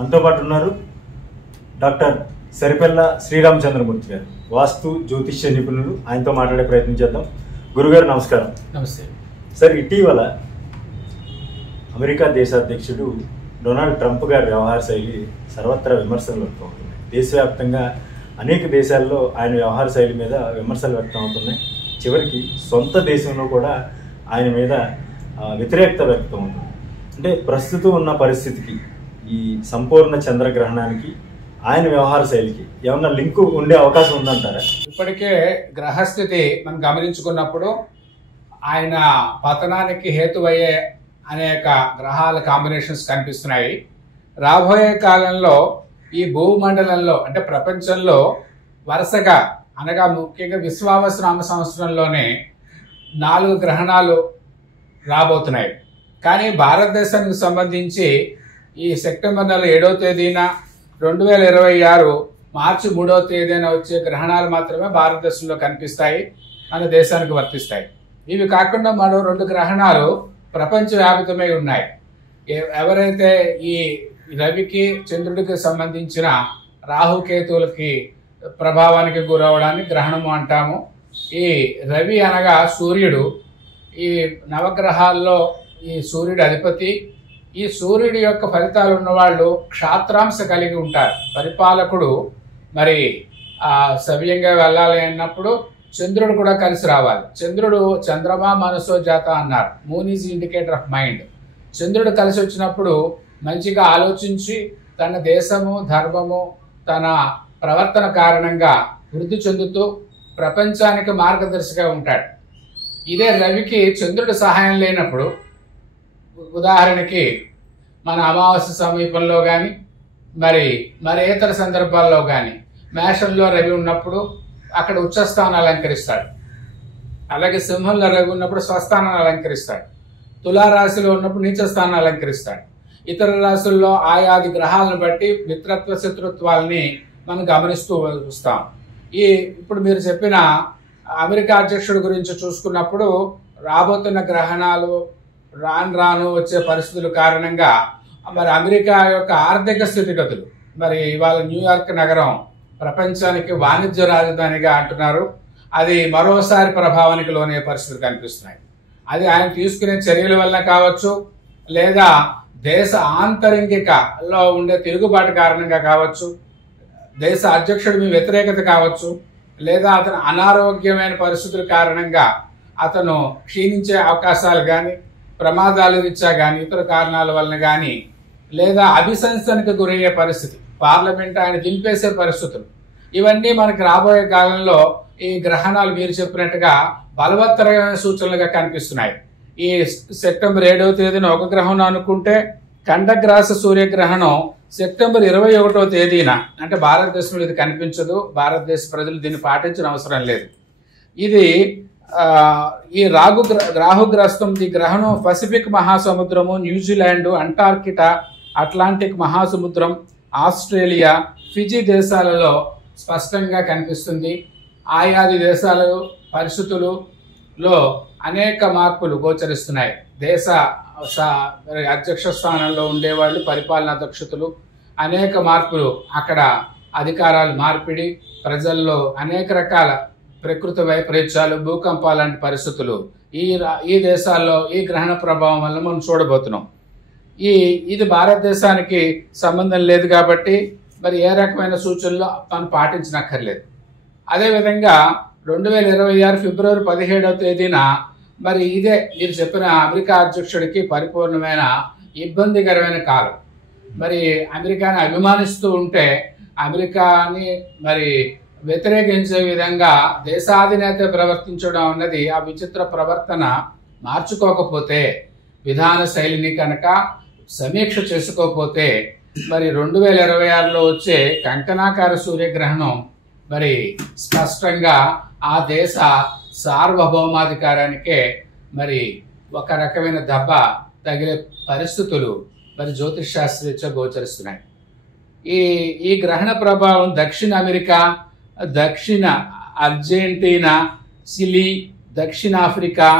మనతో పాటు ఉన్నారు డాక్టర్ సరిపెల్ల శ్రీరామచంద్రమూర్తి గారు, వాస్తు జ్యోతిష్య నిపుణులు. ఆయనతో మాట్లాడే ప్రయత్నం చేద్దాం. గురుగారు నమస్కారం. నమస్తే సార్, ఇటీవల అమెరికా దేశాధ్యక్షుడు డొనాల్డ్ ట్రంప్ గారి వ్యవహార శైలి సర్వత్రా విమర్శలు వ్యక్తం అవుతున్నాయి. దేశవ్యాప్తంగా అనేక దేశాల్లో ఆయన వ్యవహార శైలి మీద విమర్శలు వ్యక్తం అవుతున్నాయి. చివరికి సొంత దేశంలో కూడా ఆయన మీద వ్యతిరేకత వ్యక్తం అవుతుంది. అంటే ప్రస్తుతం ఉన్న పరిస్థితికి, ఈ సంపూర్ణ చంద్రగ్రహణానికి ఆయన వ్యవహార శైలికి ఏమన్నా లింకు ఉండే అవకాశం ఉందంటారా? ఇప్పటికే గ్రహస్థితి మనం గమనించుకున్నప్పుడు ఆయన పతనానికి హేతువయ్యే అనేక గ్రహాల కాంబినేషన్స్ కనిపిస్తున్నాయి. రాబోయే కాలంలో ఈ భూమండలంలో అంటే ప్రపంచంలో వరుసగా అనగా ముఖ్యంగా విశ్వావసనామ సంవత్సరంలోనే 4 గ్రహణాలు రాబోతున్నాయి. కానీ భారతదేశానికి సంబంధించి ఈ సెప్టెంబర్ నెల 7వ తేదీన 2026 మార్చి 3వ తేదీన వచ్చే గ్రహణాలు మాత్రమే భారతదేశంలో కనిపిస్తాయి, మన దేశానికి వర్తిస్తాయి. ఇవి కాకుండా మరో 2 గ్రహణాలు ప్రపంచవ్యాప్తమై ఉన్నాయి. ఎవరైతే ఈ రవికి చంద్రుడికి సంబంధించిన రాహుకేతువులకి ప్రభావానికి గురవడాన్ని గ్రహణము అంటాము. ఈ రవి అనగా సూర్యుడు, ఈ నవగ్రహాల్లో ఈ సూర్యుడు అధిపతి. ఈ సూర్యుడి యొక్క ఫలితాలు ఉన్నవాళ్ళు క్షాత్రాంశ కలిగి ఉంటారు. పరిపాలకుడు మరి సవ్యంగా వెళ్ళాలి అన్నప్పుడు చంద్రుడు కూడా కలిసి రావాలి. చంద్రుడు చంద్రమా మనసో జాత అన్నారు. Moon is indicator of mind. చంద్రుడు కలిసి వచ్చినప్పుడు మంచిగా ఆలోచించి తన దేశము, ధర్మము, తన ప్రవర్తన కారణంగా వృద్ధి చెందుతూ ప్రపంచానికి మార్గదర్శిగా ఉంటాడు. ఇదే రవికి చంద్రుడి సహాయం లేనప్పుడు, ఉదాహరణకి మన అమావాస్య సమీపంలో కానీ మరి ఇతర సందర్భాల్లో కానీ మేషంలో రవి ఉన్నప్పుడు అక్కడ ఉచ్చస్థానం అలంకరిస్తాడు. అలాగే సింహంలో రవి ఉన్నప్పుడు స్వస్థానాన్ని అలంకరిస్తాడు. తులారాశిలో ఉన్నప్పుడు నీచస్థానాన్ని అలంకరిస్తాడు. ఇతర రాశుల్లో ఆయాది గ్రహాలను బట్టి మిత్రత్వ శత్రుత్వాలని మనం గమనిస్తూ వస్తాం. ఇప్పుడు మీరు చెప్పిన అమెరికా అధ్యక్షుడి గురించి చూసుకున్నప్పుడు రాబోతున్న గ్రహణాలు, రాను వచ్చే పరిస్థితుల కారణంగా మరి అమెరికా యొక్క ఆర్థిక స్థితిగతులు, మరి ఇవాళ న్యూయార్క్ నగరం ప్రపంచానికి వాణిజ్య రాజధానిగా అంటున్నారు. అది మరోసారి ప్రభావానికి లోనే పరిస్థితులు కనిపిస్తున్నాయి. అది ఆయన తీసుకునే చర్యల వల్ల కావచ్చు, లేదా దేశ ఆంతరింగికలో ఉండే తిరుగుబాటు కారణంగా కావచ్చు, దేశ అధ్యక్షుడి మీ వ్యతిరేకత కావచ్చు, లేదా అతను అనారోగ్యమైన పరిస్థితుల కారణంగా అతను క్షీణించే అవకాశాలు కానీ, ప్రమాదాలు రీత్యా కానీ, ఇతర కారణాల వలన కానీ, లేదా అభిశంసనకు గురయ్యే పరిస్థితి, పార్లమెంట్ ఆయన దింపేసే పరిస్థితులు, ఇవన్నీ మనకి రాబోయే కాలంలో ఈ గ్రహణాలు మీరు చెప్పినట్టుగా బలవత్తరమైన సూచనలుగా కనిపిస్తున్నాయి. ఈ సెప్టెంబర్ 7వ తేదీన ఒక గ్రహణం అనుకుంటే, ఖండగ్రాస సూర్యగ్రహణం సెప్టెంబర్ 21వ తేదీన, అంటే భారతదేశంలో ఇది కనిపించదు, భారతదేశ ప్రజలు దీన్ని పాటించిన అవసరం లేదు. ఇది ఈ రాహుగ్రస్తం, ఈ గ్రహణం పసిఫిక్ మహాసముద్రము, న్యూజిలాండ్, అంటార్కిటా, అట్లాంటిక్ మహాసముద్రం, ఆస్ట్రేలియా, ఫిజీ దేశాలలో స్పష్టంగా కనిపిస్తుంది. ఆయాది దేశాల పరిస్థితులలో అనేక మార్పులు గోచరిస్తున్నాయి. దేశ అధ్యక్ష స్థానంలో ఉండేవాళ్ళు, పరిపాలనా దక్షతలు, అనేక మార్పులు, అక్కడ అధికారాలు మార్పిడి, ప్రజల్లో అనేక రకాల ప్రకృతి వైపరీత్యాలు, భూకంపాలు లాంటి పరిస్థితులు ఈ దేశాల్లో ఈ గ్రహణ ప్రభావం వల్ల మనం చూడబోతున్నాం. ఇది భారతదేశానికి సంబంధం లేదు కాబట్టి మరి ఏ రకమైన సూచనలు మనం పాటించనక్కర్లేదు. అదేవిధంగా 2026 ఫిబ్రవరి 17వ తేదీన మరి ఇదే మీరు చెప్పిన అమెరికా అధ్యక్షుడికి పరిపూర్ణమైన ఇబ్బందికరమైన కాలం. మరి అమెరికాని అభిమానిస్తూ ఉంటే అమెరికాని మరి వ్యతిరేకించే విధంగా దేశాధినేత ప్రవర్తించడం అన్నది, ఆ విచిత్ర ప్రవర్తన మార్చుకోకపోతే, విధాన శైలిని కనుక సమీక్ష చేసుకోకపోతే మరి 2026లో వచ్చే కంకణాకార సూర్యగ్రహణం మరి స్పష్టంగా ఆ దేశ సార్వభౌమాధికారానికే మరి ఒక రకమైన దెబ్బ తగిలే పరిస్థితులు మరి జ్యోతిష్ శాస్త్రరీత్యా గోచరిస్తున్నాయి. ఈ గ్రహణ ప్రభావం దక్షిణ అమెరికా, దక్షిణ అర్జెంటీనా, చిలీ, దక్షిణాఫ్రికా,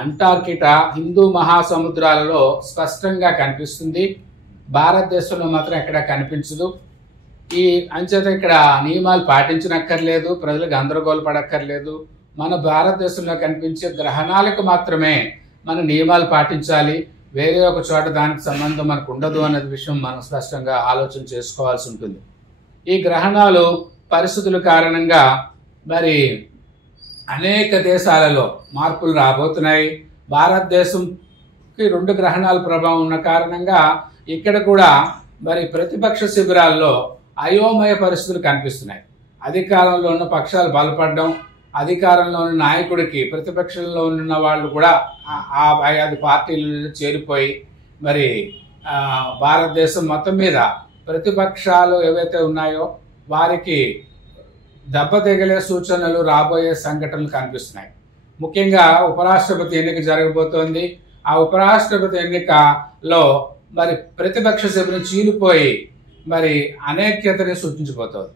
అంటార్కిటా, హిందూ మహాసముద్రాలలో స్పష్టంగా కనిపిస్తుంది. భారతదేశంలో మాత్రం ఎక్కడ కనిపించదు. ఈ అంచేత ఇక్కడ నియమాలు పాటించనక్కర్లేదు, ప్రజలకు గందరగోళ పడక్కర్లేదు. మన భారతదేశంలో కనిపించే గ్రహణాలకు మాత్రమే మన నియమాలు పాటించాలి, వేరే ఒక చోట దానికి సంబంధం మనకు ఉండదు అనే విషయం మనం స్పష్టంగా ఆలోచన చేసుకోవాల్సి ఉంటుంది. ఈ గ్రహణాలు పరిస్థితుల కారణంగా మరి అనేక దేశాలలో మార్పులు రాబోతున్నాయి. భారతదేశంకి 2 గ్రహణాల ప్రభావం ఉన్న కారణంగా ఇక్కడ కూడా మరి ప్రతిపక్ష శిబిరాల్లో అయోమయ పరిస్థితులు కనిపిస్తున్నాయి. అధికారంలో ఉన్న పక్షాలు బలపడడం, అధికారంలో ఉన్న నాయకుడికి ప్రతిపక్షంలో ఉన్న వాళ్ళు కూడా ఆ 5 పార్టీలలో చేరిపోయి మరి భారతదేశం మొత్తం మీద ప్రతిపక్షాలు ఏవైతే ఉన్నాయో వారికి దెబ్బ తగిలే సూచనలు రాబోయే సంఘటనలు కనిపిస్తున్నాయి. ముఖ్యంగా ఉపరాష్ట్రపతి ఎన్నిక జరగబోతోంది. ఆ ఉపరాష్ట్రపతి ఎన్నికలో మరి ప్రతిపక్ష శిబిరం చీలిపోయి మరి అనేక్యతని సూచించబోతోంది.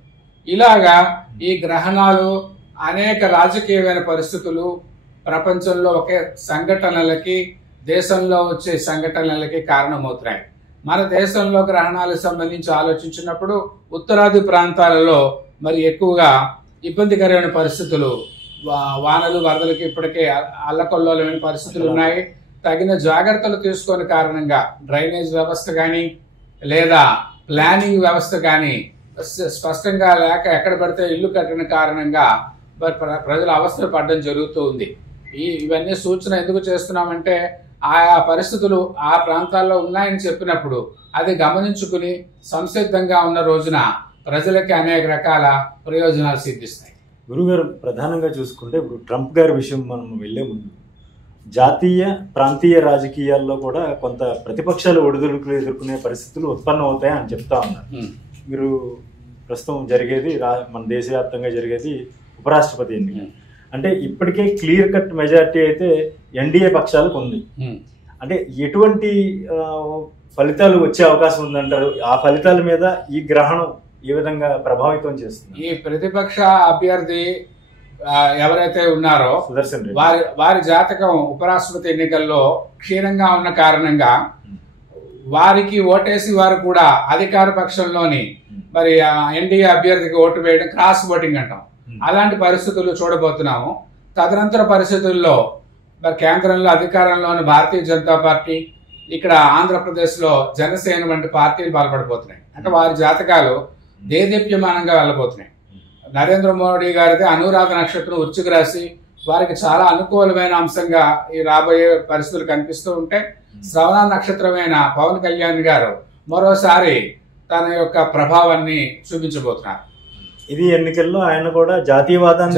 ఇలాగా ఈ గ్రహణాలు అనేక రాజకీయమైన పరిస్థితులు ప్రపంచంలో ఒకే సంఘటనలకి, దేశంలో వచ్చే సంఘటనలకి కారణమవుతున్నాయి. మన దేశంలో గ్రహణాలకు సంబంధించి ఆలోచించినప్పుడు ఉత్తరాది ప్రాంతాలలో మరి ఎక్కువగా ఇబ్బందికరమైన పరిస్థితులు, వానలు వరదలకి ఇప్పటికే అల్లకొల్లోలమైన పరిస్థితులు ఉన్నాయి. తగిన జాగ్రత్తలు తీసుకునే కారణంగా డ్రైనేజ్ వ్యవస్థ కానీ లేదా ప్లానింగ్ వ్యవస్థ కానీ స్పష్టంగా లేక ఎక్కడ పడితే ఇల్లు కట్టిన కారణంగా ప్రజలు అవస్థలు పడడం జరుగుతూ ఉంది. ఇవన్నీ సూచన ఎందుకు చేస్తున్నామంటే ఆయా పరిస్థితులు ఆ ప్రాంతాల్లో ఉన్నాయని చెప్పినప్పుడు అది గమనించుకుని సంసిద్ధంగా ఉన్న రోజున ప్రజలకి అనేక రకాల ప్రయోజనాలు సిద్ధిస్తాయి. గురుగారు, ప్రధానంగా చూసుకుంటే ఇప్పుడు ట్రంప్ గారి విషయం మనం వెళ్లే ముందు జాతీయ ప్రాంతీయ రాజకీయాల్లో కూడా కొంత ప్రతిపక్షాలు ఒడిదుడుకులు ఎదుర్కొనే పరిస్థితులు ఉత్పన్నం అవుతాయి అని చెప్తా ఉన్నారు. మీరు ప్రస్తుతం జరిగేది మన దేశవ్యాప్తంగా జరిగేది ఉపరాష్ట్రపతి ఎన్నిక. అంటే ఇప్పటికే క్లియర్ కట్ మెజారిటీ అయితే ఎన్డీఏ పక్షాలకు ఉంది. అంటే ఎటువంటి ఫలితాలు వచ్చే అవకాశం ఉందంటారు? ఆ ఫలితాల మీద ఈ గ్రహణం ఏ విధంగా ప్రభావితం చేస్తుంది? ఈ ప్రతిపక్ష అభ్యర్థి ఎవరైతే ఉన్నారో సుదర్శన్ రెడ్డి వారి జాతకం ఉపరాష్ట్రపతి ఎన్నికల్లో క్షీణంగా ఉన్న కారణంగా వారికి ఓటేసి వారు కూడా అధికార పక్షంలోని మరి ఎన్డీఏ అభ్యర్థికి ఓటు వేయడం క్రాస్ ఓటింగ్ అంటాం. అలాంటి పరిస్థితులు చూడబోతున్నాము. తదనంతర పరిస్థితుల్లో మరి కేంద్రంలో అధికారంలోని భారతీయ జనతా పార్టీ, ఇక్కడ ఆంధ్రప్రదేశ్లో జనసేన వంటి పార్టీలు బలపడిపోతున్నాయి. అంటే వారి జాతకాలు దేదీప్యమానంగా వెళ్ళబోతున్నాయి. నరేంద్ర మోడీ గారిది అనురాధ నక్షత్రం వృశ్చిక రాశి, వారికి చాలా అనుకూలమైన అంశంగా ఈ రాబోయే పరిస్థితులు కనిపిస్తూ ఉంటే, శ్రవణ నక్షత్రమైన పవన్ కళ్యాణ్ గారు మరోసారి తన యొక్క ప్రభావాన్ని చూపించబోతున్నారు. ఇది ఎన్నికల్లో ఆయన కూడా జాతీయవాదాన్ని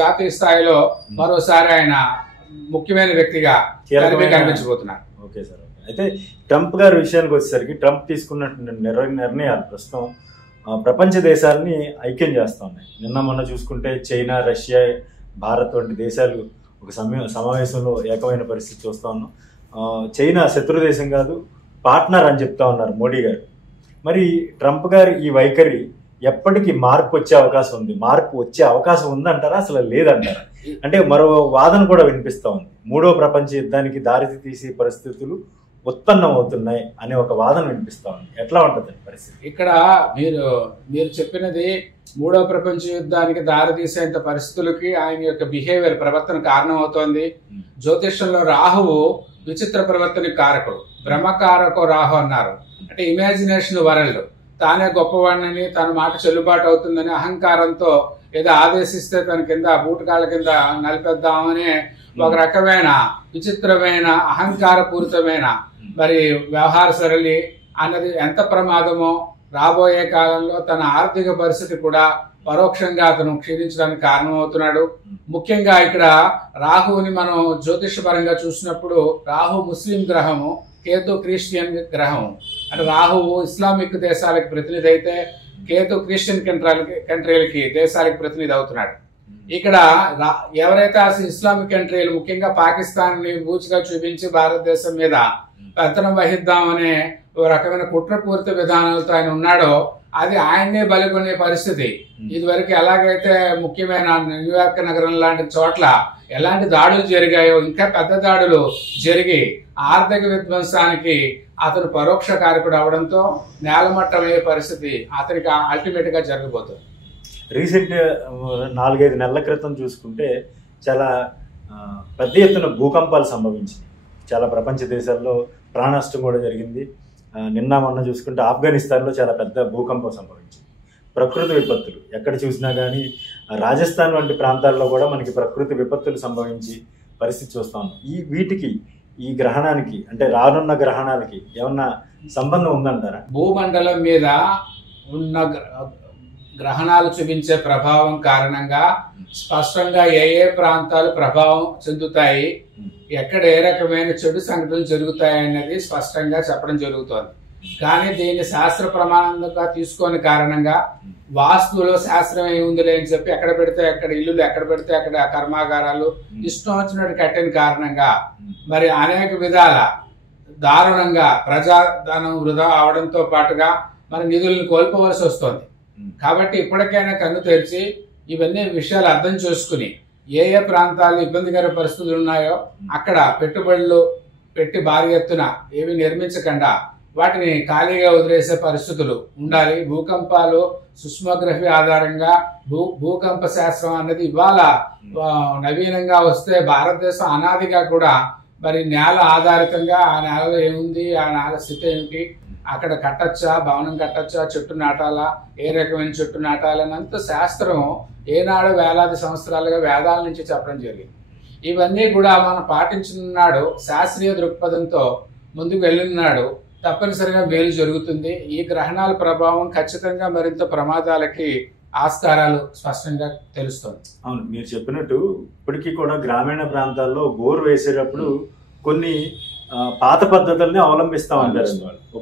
జాతీయ స్థాయిలో మరోసారి ఆయన ముఖ్యమైన వ్యక్తిగా కనిపించబోతున్నారు. Okay sir. అయితే ట్రంప్ గారి విషయానికి వచ్చేసరికి ట్రంప్ తీసుకున్న నిర్ణయాలు ప్రస్తుతం ప్రపంచ దేశాలని ఐక్యం చేస్తూ ఉన్నాయి. నిన్న మొన్న చూసుకుంటే చైనా, రష్యా, భారత్ వంటి దేశాలు ఒక సమావేశంలో ఏకమైన పరిస్థితి చూస్తూ ఉన్నాం. చైనా శత్రు దేశం కాదు, పార్ట్నర్ అని చెప్తా ఉన్నారు మోడీ గారు. మరి ట్రంప్ గారి ఈ వైఖరి ఎప్పటికీ మార్పు వచ్చే అవకాశం ఉంది? మార్పు వచ్చే అవకాశం ఉందంటారా, అసలు లేదంటారా? అంటే మరో వాదన కూడా వినిపిస్తూ ఉంది, 3వ ప్రపంచ యుద్ధానికి దారి తీసే పరిస్థితులు ఉత్పన్నం అవుతున్నాయి అనే ఒక వాదన వినిపిస్తా ఉంది. ఎట్లా ఉంటుంది పరిస్థితి? ఇక్కడ మీరు చెప్పినది 3వ ప్రపంచ యుద్ధానికి దారి తీసేంత పరిస్థితులకి ఆయన యొక్క బిహేవియర్, ప్రవర్తన కారణం అవుతోంది. జ్యోతిష్యంలో రాహువు విచిత్ర ప్రవర్తనకి కారకుడు, బ్రహ్మకారకో రాహు అన్నారు. అంటే ఇమాజినేషన్ వరల్డ్, తానే గొప్పవాడినని, తన మాట చెల్లుబాటు అవుతుందని అహంకారంతో ఏదో ఆదేశిస్తే తన కింద బూటకాల కింద నలిపేద్దామని ఒక రకమైన విచిత్రమైన అహంకారపూరితమైన మరి వ్యవహార సరళి అన్నది ఎంత ప్రమాదమో, రాబోయే కాలంలో తన ఆర్థిక పరిస్థితి కూడా పరోక్షంగా అతను క్షీణించడానికి కారణమవుతున్నాడు. ముఖ్యంగా ఇక్కడ రాహువుని మనం జ్యోతిషపరంగా చూసినప్పుడు రాహు ముస్లిం గ్రహము, కేతు క్రిస్టియన్ గ్రహం. అంటే రాహువు ఇస్లామిక్ దేశాలకు ప్రతినిధి అయితే కేతు క్రిస్టియన్ కంట్రీలకి దేశాలకు ప్రతినిధి అవుతున్నాడు. ఇక్కడ ఎవరైతే అసలు ఇస్లామిక్ కంట్రీలు, ముఖ్యంగా పాకిస్తాన్ ని బూచిగా చూపించి భారతదేశం మీద పెత్తనం వహిద్దామనే ఓ రకమైన కుట్రపూరిత విధానాలతో ఆయన ఉన్నాడో, అది ఆయన్నే బలికొనే పరిస్థితి. ఇదివరకు ఎలాగైతే ముఖ్యమైన న్యూయార్క్ నగరం లాంటి చోట్ల ఎలాంటి దాడులు జరిగాయో ఇంకా పెద్ద దాడులు జరిగి ఆర్థిక విధ్వంసానికి అతను పరోక్ష కారకుడు అవడంతో నేలమట్టమయ్యే పరిస్థితి అతనికి అల్టిమేట్ గా జరగబోతుంది. రీసెంట్ 4-5 నెలల క్రితం చూసుకుంటే చాలా పెద్ద ఎత్తున భూకంపాలు సంభవించినాయి. చాలా ప్రపంచ దేశాల్లో ప్రాణ నష్టం కూడా జరిగింది. నిన్న మొన్న చూసుకుంటే ఆఫ్ఘనిస్తాన్లో చాలా పెద్ద భూకంపం సంభవించింది. ప్రకృతి విపత్తులు ఎక్కడ చూసినా కానీ రాజస్థాన్ వంటి ప్రాంతాల్లో కూడా మనకి ప్రకృతి విపత్తులు సంభవించి పరిస్థితి చూస్తా ఉన్నాం. వీటికి ఈ గ్రహణానికి అంటే రానున్న గ్రహణాలకి ఏమన్నా సంబంధం ఉందంటారా? భూమండలం మీద ఉన్న గ్రహణాలు చూపించే ప్రభావం కారణంగా స్పష్టంగా ఏ ప్రాంతాలు ప్రభావం చెందుతాయి, ఎక్కడ ఏ రకమైన చెడు సంఘటనలు జరుగుతాయి అనేది స్పష్టంగా చెప్పడం జరుగుతోంది. కానీ దీన్ని శాస్త్ర ప్రమాణంగా తీసుకొని కారణంగా వాస్తులో శాస్త్రం ఏముందిలే అని చెప్పి ఎక్కడ పెడితే అక్కడ ఇల్లులు, ఎక్కడ పెడితే అక్కడ కర్మాగారాలు ఇష్టం వచ్చినట్టు కట్టిన కారణంగా మరి అనేక విధాల దారుణంగా ప్రజాధనం వృధా అవడంతో పాటుగా మన నిధులను కోల్పోవలసి వస్తుంది. కాబట్టి ఇప్పటికైనా కన్ను తెరిచి ఇవన్నీ విషయాలు అర్థం చేసుకుని ఏ ప్రాంతాలు ఇబ్బందికర పరిస్థితులు ఉన్నాయో అక్కడ పెట్టుబడులు పెట్టి భారీ ఎత్తున ఏవి నిర్మించకుండా వాటిని ఖాళీగా వదిలేసే పరిస్థితులు ఉండాలి. భూకంపాలు సుష్మోగ్రఫీ ఆధారంగా భూకంప శాస్త్రం అన్నది ఇవాళ నవీనంగా వస్తే భారతదేశం అనాదిగా కూడా మరి నేల ఆధారితంగా ఆ నేలలో ఏముంది, ఆ నేల స్థితి ఏమిటి, అక్కడ కట్టచ్చా, భవనం కట్టచ్చా, చెట్టు నాటాలా, ఏ రకమైన చెట్టు నాటాలన్నంత శాస్త్రం ఏనాడు వేలాది సంవత్సరాలుగా వేదాల నుంచి చెప్పడం జరిగింది. ఇవన్నీ కూడా మనం పాటించున్నాడు, శాస్త్రీయ దృక్పథంతో ముందుకు వెళ్ళినాడు, తప్పనిసరిగా మేలు జరుగుతుంది. ఈ గ్రహణాల ప్రభావం ఖచ్చితంగా మరింత ప్రమాదాలకి ఆస్కారాలు స్పష్టంగా తెలుస్తుంది. అవును, మీరు చెప్పినట్టు ఇప్పటికీ కూడా గ్రామీణ ప్రాంతాల్లో బోర్ వేసేటప్పుడు కొన్ని పాత పద్ధతుల్ని అవలంబిస్తా ఉంటారు.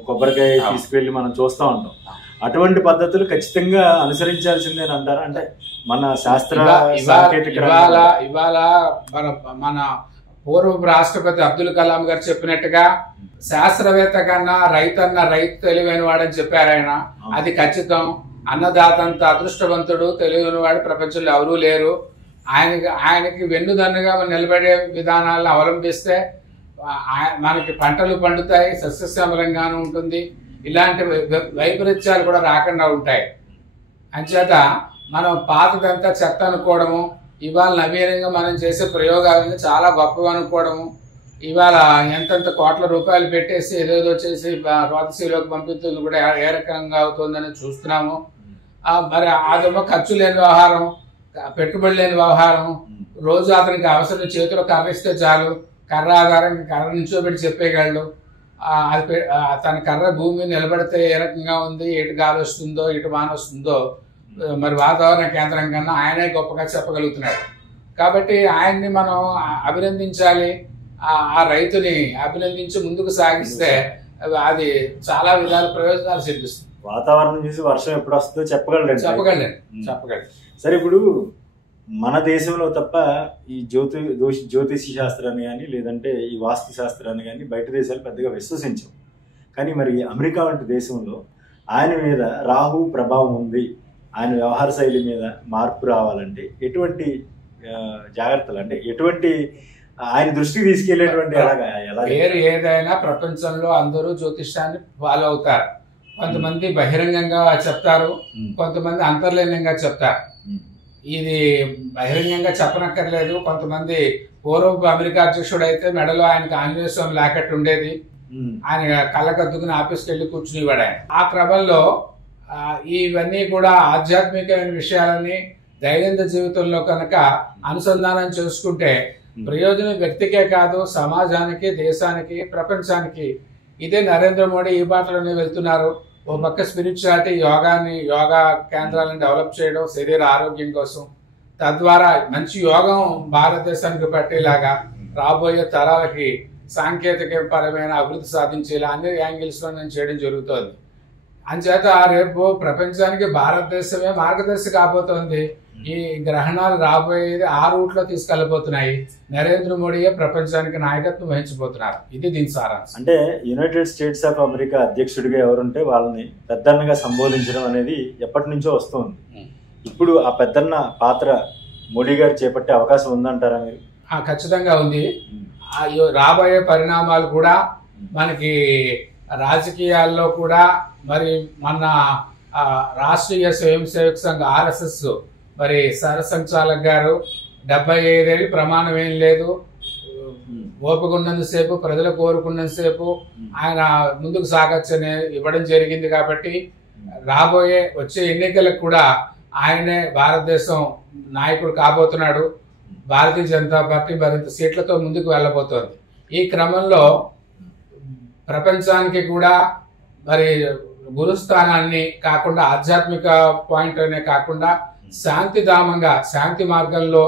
కొబ్బరికాయ తీసుకువెళ్ళి మనం చూస్తూ ఉంటాం. అటువంటి పద్ధతులు ఖచ్చితంగా అనుసరించాల్సిందేని అంటారా? అంటే మన శాస్త్ర ఇవాళ మన పూర్వ రాష్ట్రపతి అబ్దుల్ కలాం గారు చెప్పినట్టుగా శాస్త్రవేత్త కన్నా రైతు తెలివైన వాడని చెప్పారు ఆయన. అది ఖచ్చితం. అన్నదాత అంత అదృష్టవంతుడు, తెలివైన వాడు ప్రపంచంలో ఎవరూ లేరు. ఆయనకి వెన్నుదన్నుగా నిలబడే విధానాలను అవలంబిస్తే మనకి పంటలు పండుతాయి, సస్యశ్యామలంగానూ ఉంటుంది, ఇలాంటి వైపరీత్యాలు కూడా రాకుండా ఉంటాయి. అంచేత మనం పాతదంతా చెత్త అనుకోవడము, ఇవాళ నవీనంగా మనం చేసే ప్రయోగాలను చాలా గొప్పవి అనుకోవడము, ఇవాళ ఎంతెంత కోట్ల రూపాయలు పెట్టేసి ఏదేదో చేసి రోదశీలోకి పంపిస్తుంది కూడా ఏ రకంగా అవుతుందని చూస్తున్నాము. మరి అదేమో ఖర్చు లేని వ్యవహారం, పెట్టుబడి లేని వ్యవహారం. రోజు అతనికి అవసరం చేతిలో కర్ర ఇస్తే చాలు, కర్ర ఆధారంగా కర్ర నించోబెట్టి చెప్పేయగలడు. అది తన కర్ర భూమి నిలబడితే ఏ రకంగా ఉంది, ఎటు గాలి వస్తుందో, ఎటు వాన వస్తుందో మరి వాతావరణ కేంద్రం కన్నా ఆయనే గొప్పగా చెప్పగలుగుతున్నాడు. కాబట్టి ఆయన్ని మనం అభినందించాలి. ఆ రైతుని అభినందించి ముందుకు సాగిస్తే అది చాలా విధాల ప్రయోజనాలు సిద్ధిస్తుంది. వాతావరణం చూసి వర్షం ఎప్పుడు వస్తుందో చెప్పగలండి. సరే, ఇప్పుడు మన దేశంలో తప్ప ఈ జ్యోతిష శాస్త్రాన్ని కానీ లేదంటే ఈ వాస్తు శాస్త్రాన్ని కానీ బయట దేశాలు పెద్దగా విశ్వసించవు. కానీ మరి అమెరికా వంటి దేశంలో ఆయన మీద రాహు ప్రభావం ఉంది, ఆయన వ్యవహార శైలి మీద మార్పు రావాలంటే ఎటువంటి జాగ్రత్తలు, అంటే ఎటువంటి ఆయన దృష్టికి తీసుకెళ్లేటువంటి పేరు ఏదైనా ప్రపంచంలో అందరూ జ్యోతిష్యాన్ని ఫాలో అవుతారు. కొంతమంది బహిరంగంగా చెప్తారు, కొంతమంది అంతర్లీనంగా చెప్తారు. ఇది బహిరంగంగా చెప్పనక్కర్లేదు. కొంతమంది పూర్వపు అమెరికా అధ్యక్షుడు అయితే మెడలో ఆయనకు ఆంజనేయ స్వామి లాకెట్ ఉండేది, ఆయన కళ్ళకద్దుకుని ఆఫీస్కి వెళ్ళి కూర్చునేవాడు ఆయన. ఆ క్రమంలో ఇవన్నీ కూడా ఆధ్యాత్మికమైన విషయాలని దైనందిన జీవితంలో కనుక అనుసంధానం చేసుకుంటే ప్రయోజనం వ్యక్తికే కాదు, సమాజానికి, దేశానికి, ప్రపంచానికి. ఇదే నరేంద్ర మోడీ ఈ బాటలోనే వెళ్తున్నారు. ఓ పక్క స్పిరిచువాలిటీ, యోగా కేంద్రాలను డెవలప్ చేయడం శరీర ఆరోగ్యం కోసం, తద్వారా మంచి యోగం భారతదేశానికి పట్టేలాగా రాబోయే తరాలకి సాంకేతిక పరమైన అభివృద్ధి సాధించేలా అన్ని యాంగిల్స్ లో నేను చేయడం జరుగుతోంది. అంచేత రేపు ప్రపంచానికి భారతదేశమే మార్గదర్శి కాబోతోంది. ఈ గ్రహణాలు రాబోయేది ఆ రూట్ లో తీసుకెళ్లబోతున్నాయి. నరేంద్ర మోడీయే ప్రపంచానికి నాయకత్వం వహించబోతున్నారు. ఇది దీని సారాంశం. అంటే యునైటెడ్ స్టేట్స్ ఆఫ్ అమెరికా అధ్యక్షుడిగా ఎవరుంటే వాళ్ళని పెద్దన్నగా సంబోధించడం అనేది ఎప్పటి నుంచో వస్తుంది. ఇప్పుడు ఆ పెద్దన్న పాత్ర మోడీ గారు చేపట్టే అవకాశం ఉందంటారా మీరు? ఖచ్చితంగా ఉంది. రాబోయే పరిణామాలు కూడా మనకి రాజకీయాల్లో కూడా మరి మన రాష్ట్రీయ స్వయం సేవక సంఘ RSS మరి సరసంచాలక్ గారు 75 ఏళ్ళు ప్రమాణం ఏం లేదు, ఓపిక ఉన్నంతసేపు ప్రజలు కోరుకున్నంతసేపు ఆయన ముందుకు సాగచ్చని ఇవ్వడం జరిగింది. కాబట్టి వచ్చే ఎన్నికలకు కూడా ఆయనే భారతదేశం నాయకుడు కాబోతున్నాడు. భారతీయ జనతా పార్టీ మరింత సీట్లతో ముందుకు వెళ్ళబోతోంది. ఈ క్రమంలో ప్రపంచానికి కూడా మరి గురుస్థానాన్ని కాకుండా ఆధ్యాత్మిక పాయింట్ అనే కాకుండా శాంతిధామంగా శాంతి మార్గంలో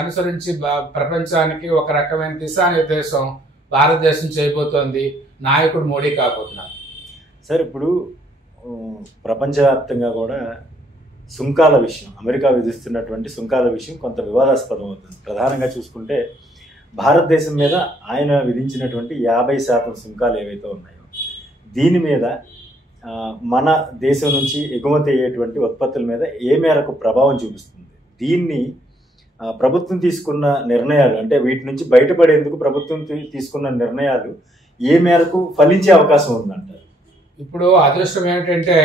అనుసరించి ప్రపంచానికి ఒక రకమైన దిశానిర్దేశం భారతదేశం చేయబోతోంది. నాయకుడు మోడీ కాబోతున్నారు. సార్, ఇప్పుడు ప్రపంచవ్యాప్తంగా కూడా సుంకాల విషయం, అమెరికా విధిస్తున్నటువంటి సుంకాల విషయం కొంత వివాదాస్పదం అవుతుంది. ప్రధానంగా చూసుకుంటే భారతదేశం మీద ఆయన విధించినటువంటి 50% సుంకాలు ఏవైతే ఉన్నాయో దీని మీద మన దేశం నుంచి ఎగుమతి అయ్యేటువంటి ఉత్పత్తుల మీద ఏ మేరకు ప్రభావం చూపిస్తుంది? దీన్ని ప్రభుత్వం తీసుకున్న నిర్ణయాలు, అంటే వీటి నుంచి బయటపడేందుకు ప్రభుత్వం తీసుకున్న నిర్ణయాలు ఏ మేరకు ఫలించే అవకాశం ఉందంటారు? ఇప్పుడు అదృష్టం ఏమిటంటే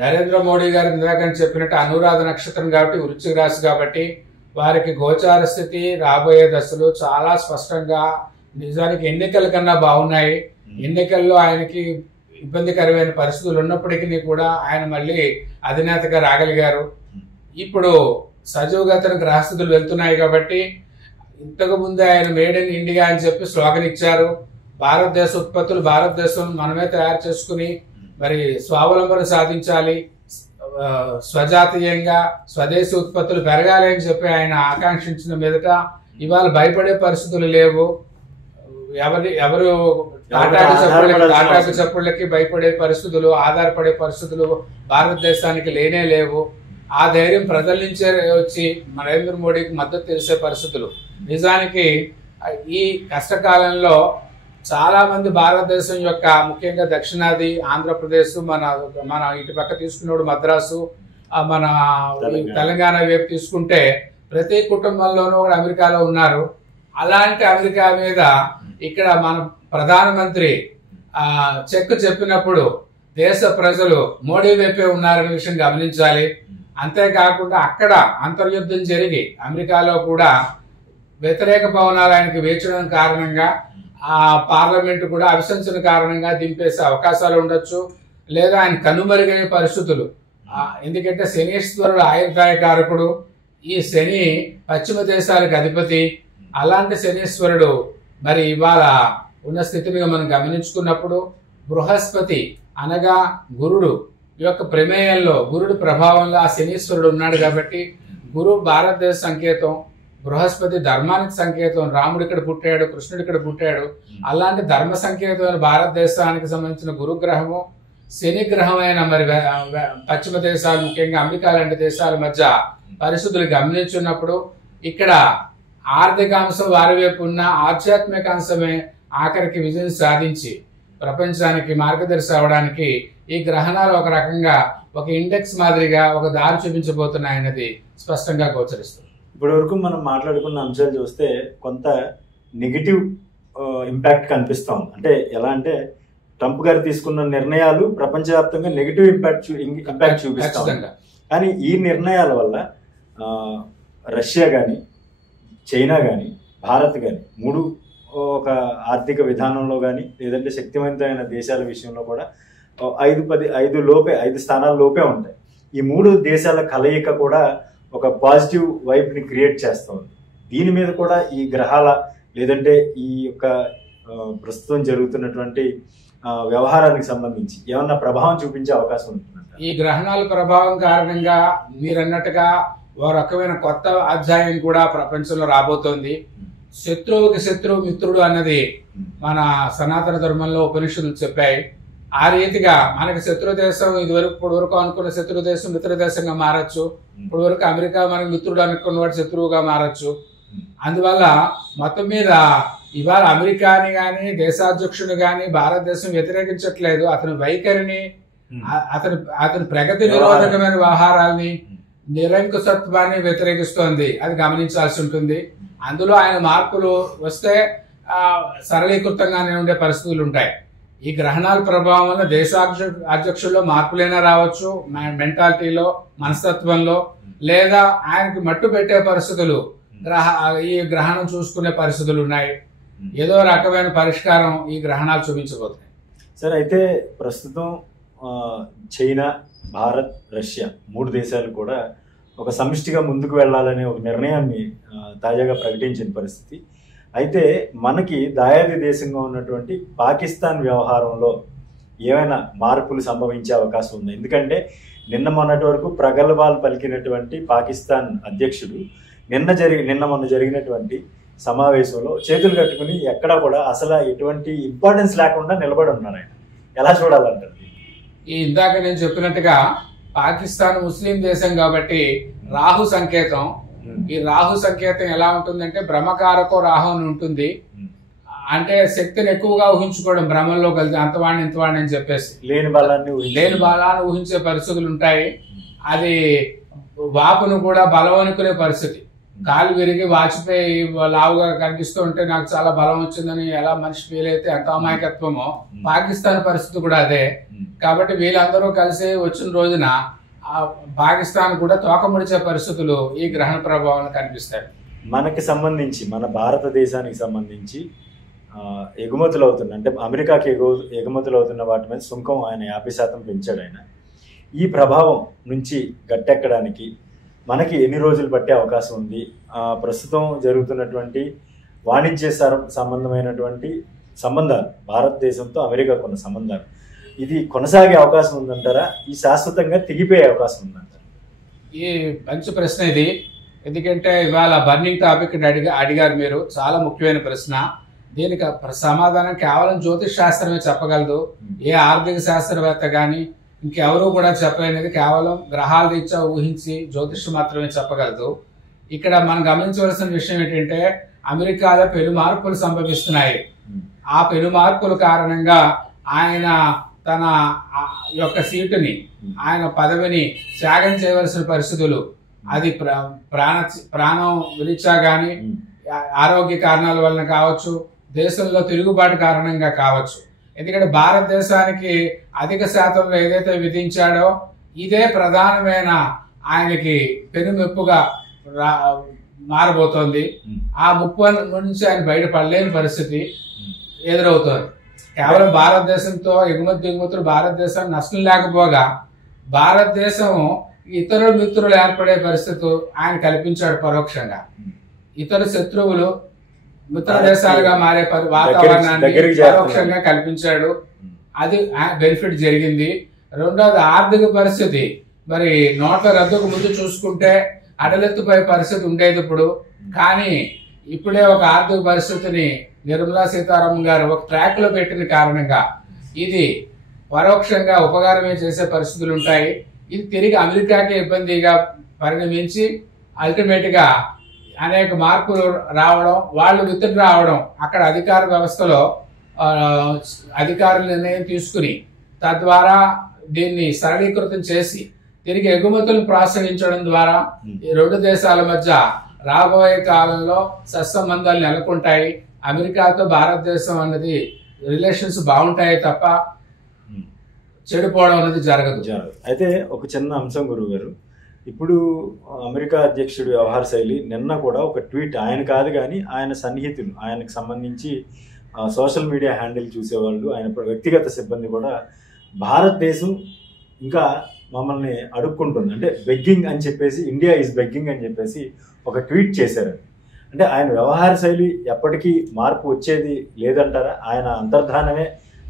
నరేంద్ర మోడీ గారు ఇందాక చెప్పినట్టు అనురాధ నక్షత్రం కాబట్టి, వృశ్చిక రాశి కాబట్టి వారికి గోచార స్థితి రాబోయే దశలు చాలా స్పష్టంగా నిజానికి ఎన్నికల కన్నా బాగున్నాయి. ఎన్నికల్లో ఆయనకి ఇబ్బందికరమైన పరిస్థితులు ఉన్నప్పటికీ కూడా ఆయన మళ్ళీ అధినేతగా రాగలిగారు. ఇప్పుడు సజీవగతన గ్రహస్థితులు వెళ్తున్నాయి కాబట్టి ఇంతకు ముందే ఆయన మేడ్ ఇన్ ఇండియా అని చెప్పి స్లోగన్ ఇచ్చారు. భారతదేశ ఉత్పత్తులు భారతదేశం మనమే తయారు చేసుకుని మరి స్వావలంబన సాధించాలి, స్వజాతీయంగా స్వదేశీ ఉత్పత్తులు పెరగాలి అని చెప్పి ఆయన ఆకాంక్షించిన మీదట ఇవాళ భయపడే పరిస్థితులు లేవు. ఎవరు టాటాకు చప్పుళ్ళకి భయపడే పరిస్థితులు, ఆధారపడే పరిస్థితులు భారతదేశానికి లేనే లేవు. ఆ ధైర్యం ప్రజల నుంచే వచ్చి నరేంద్ర మోడీకి మద్దతు తెలిసే పరిస్థితులు. నిజానికి ఈ కష్టకాలంలో చాలా మంది భారతదేశం యొక్క ముఖ్యంగా దక్షిణాది ఆంధ్రప్రదేశ్, మన ఇటు పక్క తీసుకున్నప్పుడు మద్రాసు, మన తెలంగాణ వైపు తీసుకుంటే ప్రతి కుటుంబంలోనూ కూడా అమెరికాలో ఉన్నారు. అలాంటి అమెరికా మీద ఇక్కడ మన ప్రధానమంత్రి చెక్ చెప్పినప్పుడు దేశ ప్రజలు మోడీ వైపే ఉన్నారనే విషయం గమనించాలి. అంతేకాకుండా అక్కడ అంతర్యుద్ధం జరిగి అమెరికాలో కూడా వ్యతిరేక పవనాలు ఆయనకి వేచడం కారణంగా ఆ పార్లమెంట్ కూడా అవిశంసన కారణంగా దింపేసే అవకాశాలు ఉండొచ్చు, లేదా ఆయన కనుమరుగైన పరిస్థితులు. ఎందుకంటే శనీశ్వరుడు ఆయుర్దాయకారకుడు, ఈ శని పశ్చిమ దేశాలకు అధిపతి. అలాంటి శనీశ్వరుడు మరి ఇవాళ ఉన్న స్థితిని మనం గమనించుకున్నప్పుడు బృహస్పతి అనగా గురుడు యొక్క ప్రమేయంలో, గురుడు ప్రభావంలో ఆ శనీశ్వరుడు ఉన్నాడు కాబట్టి గురు భారతదేశ సంకేతం, బృహస్పతి ధర్మానికి సంకేతం. రాముడు ఇక్కడ పుట్టాడు, కృష్ణుడు ఇక్కడ పుట్టాడు. అలాంటి ధర్మ సంకేతమైన భారతదేశానికి సంబంధించిన గురుగ్రహము శని గ్రహమైన మరి పశ్చిమ దేశాలు ముఖ్యంగా అమెరికా లాంటి దేశాల మధ్య పరిస్థితులు గమనించున్నప్పుడు ఇక్కడ ఆర్థిక అంశం వారి వైపు ఉన్న ఆధ్యాత్మిక అంశమే ఆఖరికి విజయం సాధించి ప్రపంచానికి మార్గదర్శి అవడానికి ఈ గ్రహణాలు ఒక రకంగా ఒక ఇండెక్స్ మాదిరిగా ఒక దారి చూపించబోతున్నాయన్నది స్పష్టంగా గోచరిస్తుంది. ఇప్పటి వరకు మనం మాట్లాడుకున్న అంశాలు చూస్తే కొంత నెగిటివ్ ఇంపాక్ట్ కనిపిస్తాం. అంటే ఎలా అంటే ట్రంప్ గారు తీసుకున్న నిర్ణయాలు ప్రపంచవ్యాప్తంగా నెగిటివ్ ఇంపాక్ట్ చూపిస్తాం. కానీ ఈ నిర్ణయాల వల్ల రష్యా కానీ, చైనా కానీ, భారత్ కానీ మూడు ఒక ఆర్థిక విధానంలో కానీ లేదంటే శక్తివంతమైన దేశాల విషయంలో కూడా 5 స్థానాల లోపే ఉంటాయి. ఈ 3 దేశాల కలయిక కూడా ఒక పాజిటివ్ వైబ్ని క్రియేట్ చేస్తూ ఉంది. దీని మీద కూడా ఈ గ్రహాల లేదంటే ఈ యొక్క ప్రస్తుతం జరుగుతున్నటువంటి వ్యవహారానికి సంబంధించి ఏమన్నా ప్రభావం చూపించే అవకాశం ఉంటుందంట? ఈ గ్రహణాల ప్రభావం కారణంగా మీరన్నట్టుగా ఓ రకమైన కొత్త అధ్యాయం కూడా ప్రపంచంలో రాబోతోంది. శత్రువుకి శత్రువు మిత్రుడు అన్నది మన సనాతన ధర్మంలో ఉపనిషత్తులు చెప్పాయి. ఆ రీతిగా మనకి శత్రు దేశం ఇప్పుడు వరకు అనుకున్న శత్రు దేశం మిత్ర దేశంగా మారచ్చు. ఇప్పుడు వరకు అమెరికా మనకి మిత్రుడు అనుకున్నవాడు శత్రువుగా మారచ్చు. అందువల్ల మొత్తం మీద ఇవాళ అమెరికాని గాని దేశాధ్యక్షుడు గాని భారతదేశం వ్యతిరేకించట్లేదు. అతని వైఖరిని, అతని ప్రగతి నిరోధకమైన వ్యవహారాల్ని, నిరంకుశత్వాన్ని వ్యతిరేకిస్తోంది. అది గమనించాల్సి ఉంటుంది. అందులో ఆయన మార్పులు వస్తే సరళీకృతంగానే ఉండే పరిస్థితులు ఉంటాయి. ఈ గ్రహణాల ప్రభావం వల్ల అధ్యక్షుల్లో మార్పులైనా రావచ్చు, మెంటాలిటీలో, మనస్తత్వంలో, లేదా ఆయనకి మట్టు పెట్టే పరిస్థితులు, ఈ గ్రహణం చూసుకునే పరిస్థితులు ఉన్నాయి. ఏదో రకమైన పరిష్కారం ఈ గ్రహణాలు చూపించబోతున్నాయి. సార్, అయితే ప్రస్తుతం చైనా, భారత్, రష్యా 3 దేశాలు కూడా ఒక సమిష్టిగా ముందుకు వెళ్ళాలనే ఒక నిర్ణయాన్ని తాజాగా ప్రకటించిన పరిస్థితి. అయితే మనకి దాయాది దేశంగా ఉన్నటువంటి పాకిస్తాన్ వ్యవహారంలో ఏమైనా మార్పులు సంభవించే అవకాశం ఉంది? ఎందుకంటే నిన్న మొన్నటి వరకు ప్రగల్భాలు పలికినటువంటి పాకిస్తాన్ అధ్యక్షుడు నిన్న మొన్న జరిగినటువంటి సమావేశంలో చేతులు కట్టుకుని ఎక్కడా కూడా అసలు ఎటువంటి ఇంపార్టెన్స్ లేకుండా నిలబడి ఉన్నారు. ఆయన ఎలా చూడాలంటారు? ఇందాక నేను చెప్పినట్టుగా పాకిస్తాన్ ముస్లిం దేశం కాబట్టి రాహు సంకేతం. ఈ రాహు సంకేతం ఎలా ఉంటుందంటే భ్రమకారకో రాహు అని ఉంటుంది. అంటే శక్తిని ఎక్కువగా ఊహించుకోవడం, భ్రమంలో కలిసి అంతవాణి ఇంతవాణి అని చెప్పేసి లేని బలాన్ని ఊహించే పరిస్థితులు ఉంటాయి. అది వాపును కూడా బలం అనుకునే పరిస్థితి. కాలు విరిగి వాచిపోయి లావుగా కనిపిస్తూ ఉంటే నాకు చాలా బలం వచ్చిందని ఎలా మనిషి ఫీల్ అయితే అంత అమాయకత్వమో, పాకిస్తాన్ పరిస్థితి కూడా అదే. కాబట్టి వీళ్ళందరూ కలిసి వచ్చిన రోజున పాకిస్తాన్ కూడా తోకముడిచే పరిస్థితులు ఈ గ్రహణ ప్రభావాలు కనిపిస్తాయి. మనకి సంబంధించి, మన భారతదేశానికి సంబంధించి ఎగుమతులు అవుతున్న, అంటే అమెరికాకి ఎగుమతులు అవుతున్న వాటి మీద సుంకం ఆయన 50% పెంచాడు. ఆయన ఈ ప్రభావం నుంచి గట్టెక్కడానికి మనకి ఎన్ని రోజులు పట్టే అవకాశం ఉంది? ప్రస్తుతం జరుగుతున్నటువంటి వాణిజ్య సంబంధమైనటువంటి సంబంధాలు, భారతదేశంతో అమెరికాకు ఉన్న సంబంధాలు, ఇది కొనసాగే అవకాశం ఉందంటారా? ఈ శాశ్వతంగా తెగిపోయే అవకాశం ఉందంటారా? ఈ మంచి ప్రశ్న ఇది. ఎందుకంటే ఇవాళ బర్నింగ్ టాపిక్ అడిగారు మీరు. చాలా ముఖ్యమైన ప్రశ్న. దీనికి సమాధానం కేవలం జ్యోతిష్ శాస్త్రమే చెప్పగలదు. ఏ ఆర్థిక శాస్త్రవేత్త కానీ ఇంకెవరూ కూడా చెప్పలేనిది కేవలం గ్రహాల రీత్యా ఊహించి జ్యోతిష్యం మాత్రమే చెప్పగలదు. ఇక్కడ మనం గమనించవలసిన విషయం ఏంటంటే అమెరికాలో పెను మార్పులు సంభవిస్తున్నాయి. ఆ పెను మార్పుల కారణంగా ఆయన తన యొక్క సీటుని, ఆయన పదవిని త్యాగం చేయవలసిన పరిస్థితులు, అది ప్రాణం రీత్యా కానీ, ఆరోగ్య కారణాల వలన కావచ్చు, దేశంలో తిరుగుబాటు కారణంగా కావచ్చు. ఎందుకంటే భారతదేశానికి అధిక శాతంలో ఏదైతే విధించాడో ఇదే ప్రధానమైన ఆయనకి పెనుమెప్పుగా మారబోతోంది. ఆ ముప్పు నుంచి ఆయన బయటపడలేని పరిస్థితి ఎదురవుతోంది. కేవలం భారతదేశంతో దిగుమతులు భారతదేశానికి నష్టం లేకపోగా భారతదేశం ఇతరుల మిత్రులు ఏర్పడే పరిస్థితి ఆయన కల్పించాడు. పరోక్షంగా ఇతర శత్రువులు మిత్ర దేశాలుగా మారే వాతావరణాన్ని పరోక్షంగా కల్పించాడు. అది బెనిఫిట్ జరిగింది. రెండోది ఆర్థిక పరిస్థితి. మరి నోట్ల రద్దుకు ముందు చూసుకుంటే అడలెత్తుపోయే పరిస్థితి ఉండేది ఇప్పుడు. కానీ ఇప్పుడే ఒక ఆర్థిక పరిస్థితిని నిర్మలా సీతారామన్ గారు ఒక ట్రాక్ లో పెట్టిన కారణంగా ఇది పరోక్షంగా ఉపకారమే చేసే పరిస్థితులు ఉంటాయి. ఇది తిరిగి అమెరికాకి ఇబ్బందిగా పరిణమించి అల్టిమేట్ గా అనేక మార్పులు రావడం, వాళ్ళు విత్డ్రా రావడం, అక్కడ అధికార వ్యవస్థలో అధికారుల నిర్ణయం తీసుకుని తద్వారా దీన్ని సరళీకృతం చేసి తిరిగి ఎగుమతులను ప్రోత్సహించడం ద్వారా ఈ 2 దేశాల మధ్య రాబోయే కాలంలో సత్సంబంధాలు నెలకొంటాయి. అమెరికాతో భారతదేశం అన్నది రిలేషన్స్ బాగుంటాయి తప్ప చెడిపోవడం అనేది జరగదు. అయితే ఒక చిన్న అంశం గురువు గారు, ఇప్పుడు అమెరికా అధ్యక్షుడి వ్యవహార శైలి, నిన్న కూడా ఒక ట్వీట్, ఆయన కాదు కానీ ఆయన సన్నిహితులు, ఆయనకు సంబంధించి సోషల్ మీడియా హ్యాండిల్ చూసేవాళ్ళు, ఆయన వ్యక్తిగత సిబ్బంది కూడా భారతదేశం ఇంకా మమ్మల్ని అడుక్కుంటుంది, అంటే బెగ్గింగ్ అని చెప్పేసి, ఇండియా ఈజ్ బెగ్గింగ్ అని చెప్పేసి ఒక ట్వీట్ చేశారు. అంటే ఆయన వ్యవహార శైలి ఎప్పటికీ మార్పు వచ్చేది లేదంటారా? ఆయన అంతర్ధానమే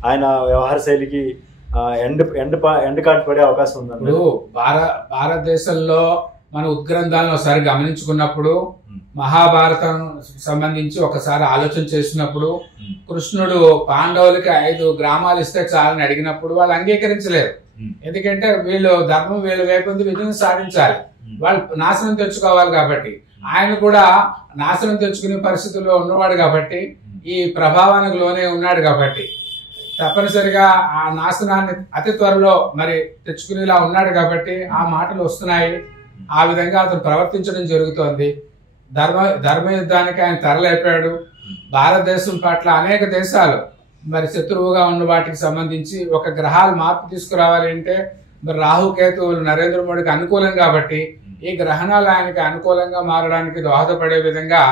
ఆయన వ్యవహార శైలికి ఎండ్ కార్డ్ పడే అవకాశం ఉందండి. భారతదేశంలో మన ఉద్గ్రంథాలను ఒకసారి గమనించుకున్నప్పుడు మహాభారతం సంబంధించి ఒకసారి ఆలోచన చేసినప్పుడు కృష్ణుడు పాండవులకి 5 గ్రామాలు ఇస్తే చాలని అడిగినప్పుడు వాళ్ళు అంగీకరించలేరు. ఎందుకంటే వీళ్ళు ధర్మం వీళ్ళ వైపు ఉంది, విజయం సాధించాలి, వాళ్ళు నాశనం తెచ్చుకోవాలి. కాబట్టి ఆయన కూడా నాశనం తెచ్చుకునే పరిస్థితుల్లో ఉన్నవాడు కాబట్టి, ఈ ప్రభావానికి లోనే ఉన్నాడు కాబట్టి తప్పనిసరిగా ఆ నాశనాన్ని అతి త్వరలో మరి తెచ్చుకునేలా ఉన్నాడు కాబట్టి ఆ మాటలు వస్తున్నాయి. ఆ విధంగా అతను ప్రవర్తించడం జరుగుతోంది. ధర్మ యుద్ధానికి ఆయన తరలిపోయాడు. భారతదేశం పట్ల అనేక దేశాలు మరి శత్రువుగా ఉన్న వాటికి సంబంధించి ఒక గ్రహాలు మార్పు తీసుకురావాలి అంటే మరి రాహుకేతువులు నరేంద్ర మోడీకి అనుకూలం కాబట్టి ఈ గ్రహణాలు ఆయనకి అనుకూలంగా మారడానికి దోహదపడే విధంగా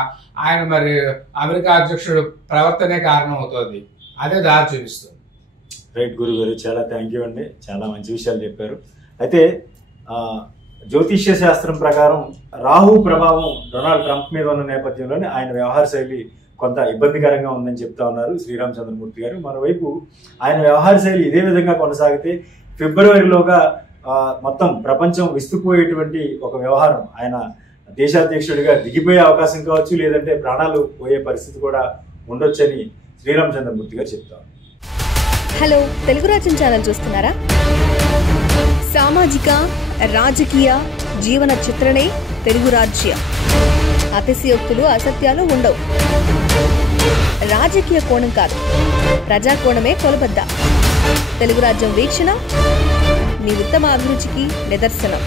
ఆయన మరి అమెరికా అధ్యక్షుడు ప్రవర్తనే కారణం అవుతుంది. అదే దారి చూపిస్తుంది. రైట్ గురుగారు, చాలా థ్యాంక్ యూ అండి, చాలా మంచి విషయాలు చెప్పారు. అయితే జ్యోతిష్య శాస్త్రం ప్రకారం రాహు ప్రభావం డొనాల్డ్ ట్రంప్ మీద ఉన్న నేపథ్యంలోనే ఆయన వ్యవహార శైలి కొంత ఇబ్బందికరంగా ఉందని చెప్తా ఉన్నారు శ్రీరామచంద్రమూర్తి గారు. మరోవైపు ఆయన వ్యవహార శైలి ఇదే విధంగా కొనసాగితే ఫిబ్రవరిలోగా మొత్తం ప్రపంచం విస్తుపోయేటువంటి ఒక వ్యవహారం, ఆయన దేశాధ్యక్షుడిగా దిగిపోయే అవకాశం కావచ్చు, లేదంటే ప్రాణాలు పోయే పరిస్థితి కూడా ఉండొచ్చని శ్రీరామచంద్రమూర్తి గారు చెప్తారు. హలో, తెలుగు రాజ్యం ఛానల్ చూస్తున్నారా? సామాజిక రాజకీయ జీవన చిత్రణే తెలుగు రాజ్యం. అతిశయోక్తులు అసత్యాలు ఉండవు. రాజకీయ కోణం కాదు, ప్రజా కోణమే కొలబద్ద. తెలుగు రాజ్యం వీక్షణ మీ ఉత్తమ అభిరుచికి నిదర్శనం.